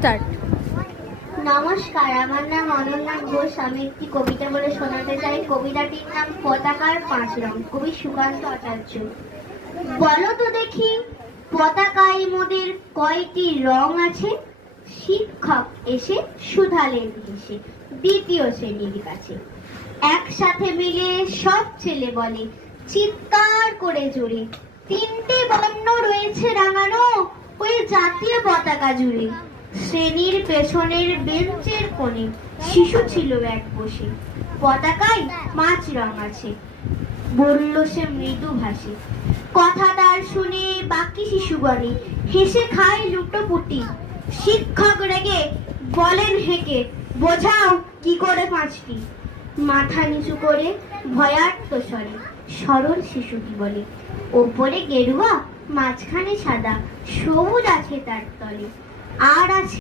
Start. নমস্কার, আমার নাম অনন্যা ঘোষ। আমি একটি কবিতা বলে শোনাতে চাই। কবিতাটির নাম পতাকার 5 রং, কবি সুকান্ত আচার্য। বলো তো দেখি, পতাকায় মোদের কয়টি রং আছে? শিক্ষক এসে শুধালেন হেসে দ্বিতীয় শ্রেণীর কাছে। একসাথে মিলে সব ছেলে বলে চিৎকার করে জোরে, 3টে বর্ণ রয়েছে রাঙানো ওই জাতীয় পতাকা জুড়ে। শ্রেণীর পেছনের বেঞ্চের কোণে শিশু ছিল এক বসে। পতাকায় 5 রং আছে, বলল সে মৃদু ভাষে। কথা তার শুনে বাকি শিশুগণে হেসে খায় লুটোপুটি। শিক্ষক রেগে বলেন হেঁকে, বোঝাও কি করে 5টি। মাথা নিচু করে ভয়ার্ত স্বরে সরল শিশুটি বলে, ওপরে গেরুয়া, মাঝখানে সাদা, সবুজ আছে তার তলে, আর আছে